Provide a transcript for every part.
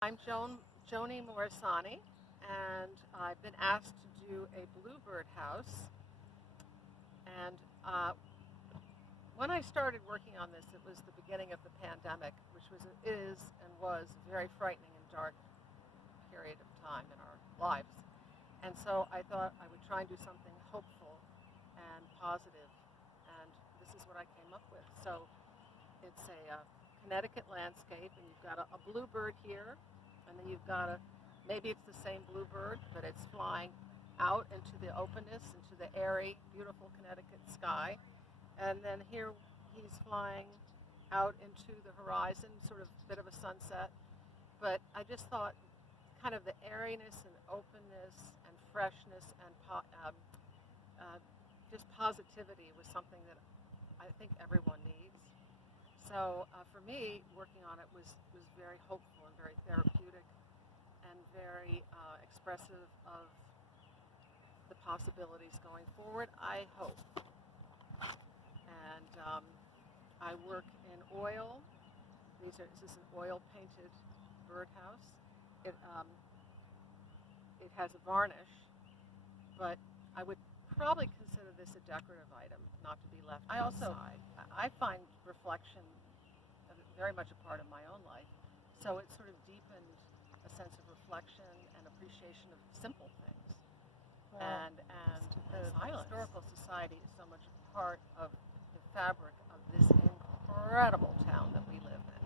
I'm Joan Morosani, and I've been asked to do a Bluebird House. And when I started working on this, it was the beginning of the pandemic, which is and was a very frightening and dark period of time in our lives. And so I thought I would try and do something hopeful and positive, and this is what I came up with. So it's a Connecticut landscape, and you've got a bluebird here, and then you've got maybe it's the same bluebird, but it's flying out into the openness, into the airy, beautiful Connecticut sky. And then here he's flying out into the horizon, sort of a bit of a sunset. But I just thought kind of the airiness and openness and freshness and just positivity was something that I think everyone needs. So for me, working on it was very hopeful and very therapeutic and very expressive of the possibilities going forward, I hope. And I work in oil. This is an oil-painted birdhouse. It has a varnish, but I would probably consider this a decorative item, not to be left outside. I find reflection very much a part of my own life, so it sort of deepened a sense of reflection and appreciation of simple things. Wow. And the Historical Society is so much a part of the fabric of this incredible town that we live in.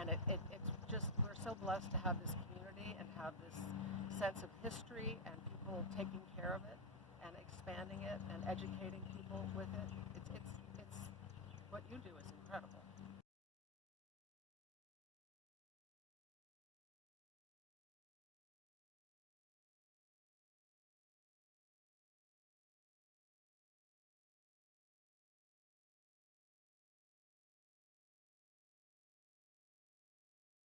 And it's just, we're so blessed to have this community and have this sense of history and people taking care of it and expanding it and educating people with it. It's what you do is incredible.